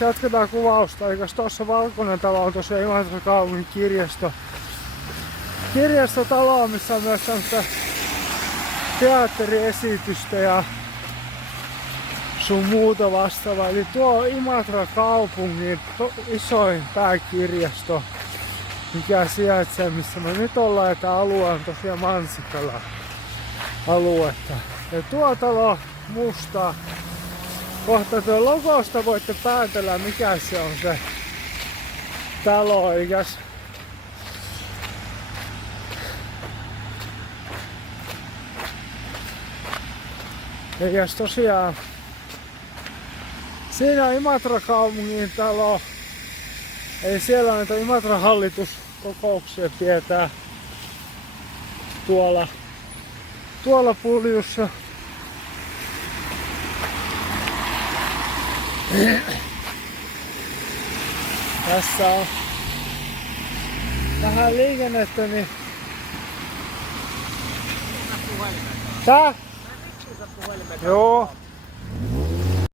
Jatketaan kuvausta. Eikös tossa Valkoinen talo on tosiaan Imatran kaupungin kirjastotalo, missä on myös tämmöistä teatteriesitystä ja sun muuta vastaavaa. Eli tuo on Imatran kaupungin isoin pääkirjasto, mikä sijaitsee missä me nyt ollaan. Ja tää alue on tosiaan Mansikala aluetta. Ja tuo talo musta. Kohta tuo logosta voitte päätellä mikä se on se talo. Eikäs tosiaan siinä on Imatran kaupungin talo. Eli siellä on näitä Imatran hallituskokouksia pidetään tuolla puljussa. Tässä on vähän liikennettä, niin tää? Joo.